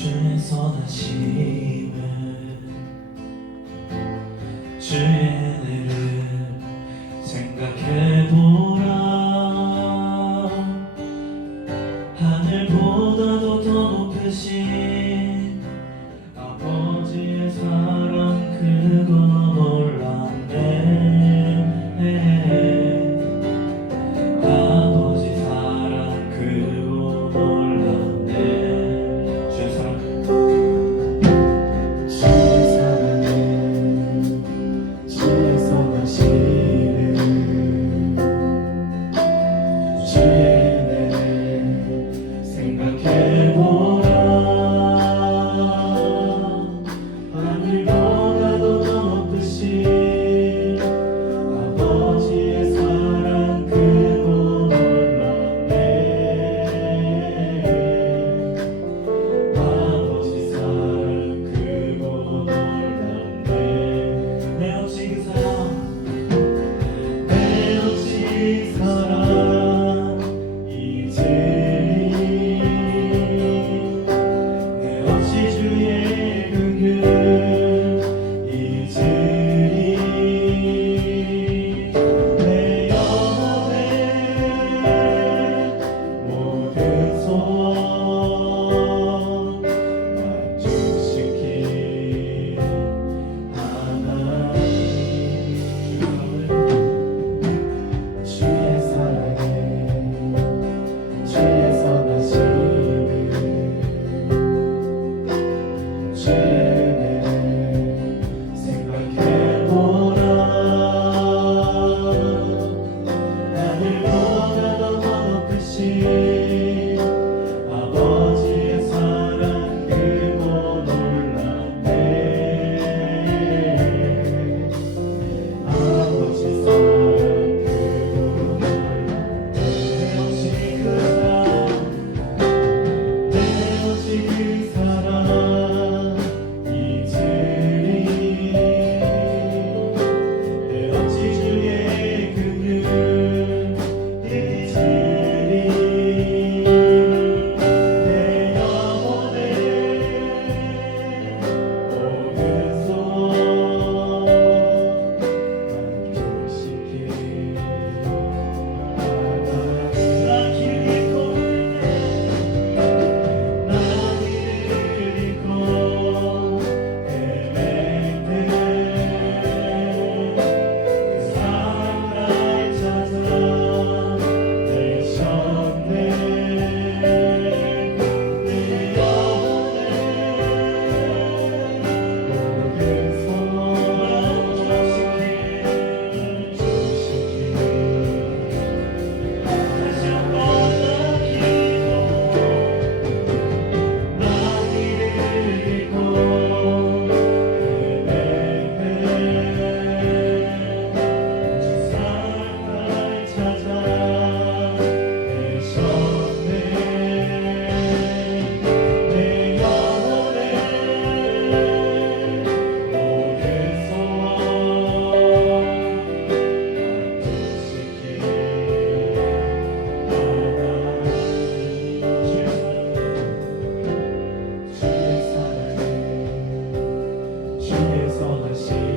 주에서 다시 주의 은혜를 생각해보 see.